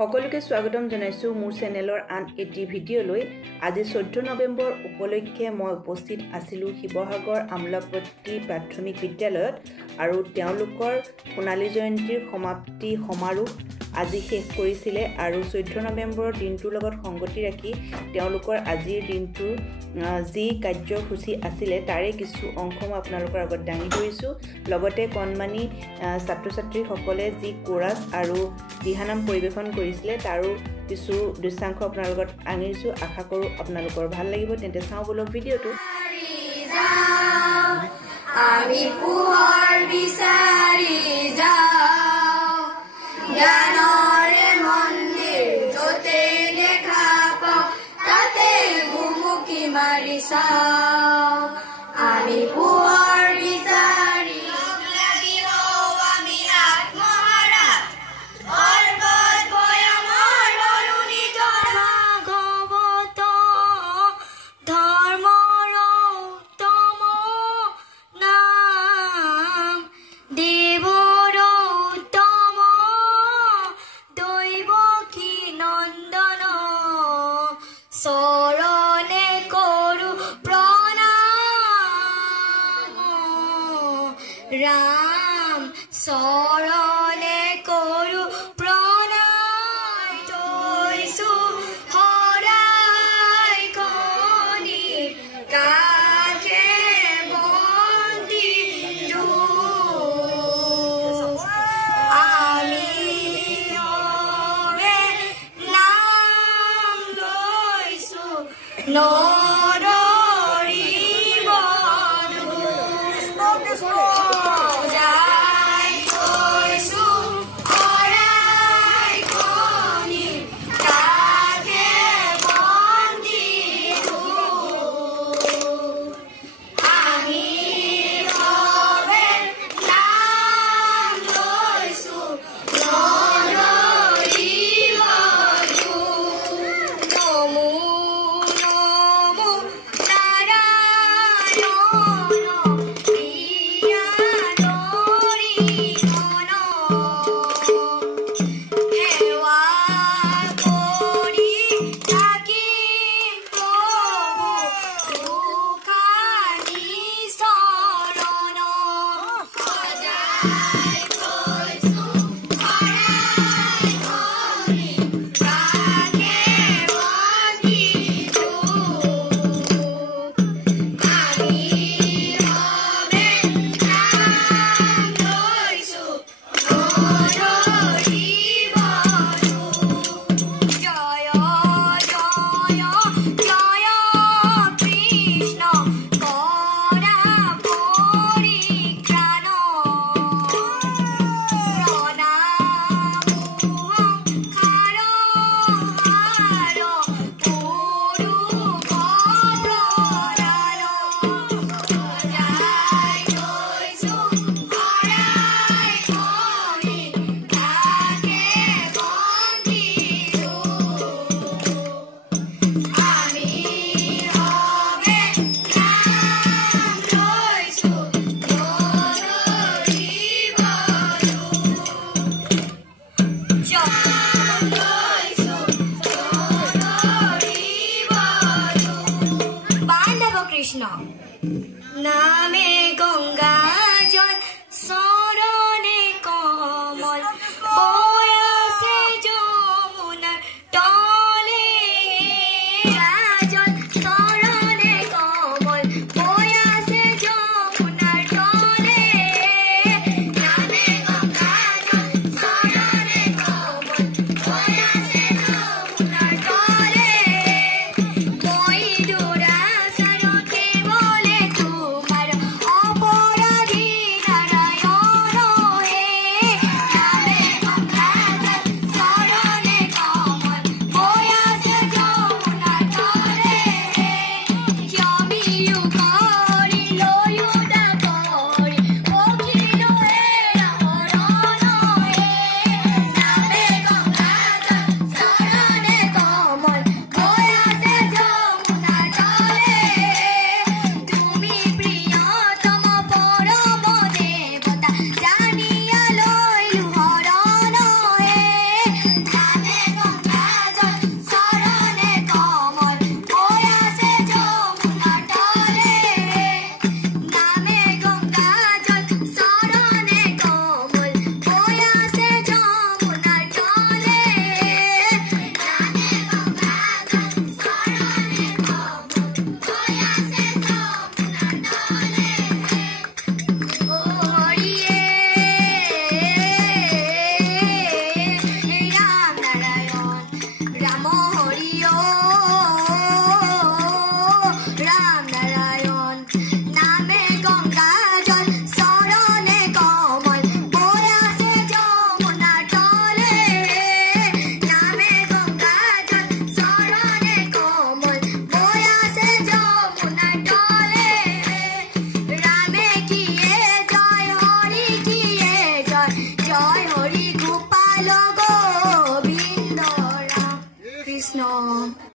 সকলোকে স্বাগতম জনাইছো মোৰ চেনেলৰ আন এটি ভিডিঅ'লৈ। আজি 14 নৱেম্বৰ উপলক্ষে মই উপস্থিত আছিলো শিৱসাগৰ আমলাপট্টি প্ৰাথমিক বিদ্যালয়ত আৰু তেওঁলোকৰ সোণালী জয়ন্তীৰ সমাপ্তি সমাৰোহ আজি শেষ কৰিছিলে আৰু 14 নৱেম্বৰৰ দিনটোৰ লগত সংগতি ৰাখি তেওঁলোকৰ আজিৰ দিনটোৰ যি কাৰ্যসূচী আছিলে তাৰে কিছু অংশ মই আপোনালোকৰ আগত দাঙি ধৰিছো। লগতে কণমানি ছাত্ৰ ছাত্ৰীসকলে যি কোৰাছ আৰু দিহানাম পৰিৱেশন কৰিছিলে তাৰো কিছু দৃশ্যাংশ আপোনালোকৰ লগত আনিছো। আশা কৰো আপোনালোকৰ ভাল লাগিব। তেন্তে চাওঁ বলক ভিডিঅ'টো। আমি পুহৰ বিচাৰি যাওঁ জ্ঞানৰে মন্দিৰ য'তে দেখা পাওঁ তাতে ঘুমুকি মাৰি চাওঁ। আমি পুহৰ বিচাৰি লাগিব আমি আত্মহাৰা পৰ্বত ভৈয়ামৰ অৰুণি ভাগৱত ধৰ্মৰ উত্তম নাম দেৱৰ উত্তম দৈৱকী নন্দন চৰণে কৰো প্ৰণাম ৰাম চৰণে কৰো প্ৰণাম থৈছো শৰাই খনি কাষে বন্তি ধূপ আমি নাম লৈছো নৰৰি যাই থৈছো শৰাই খনি কাষে বন্তি ধূপ আমি সবে নাম লৈছো নৰৰি নমো নমো কৃষ্ণ।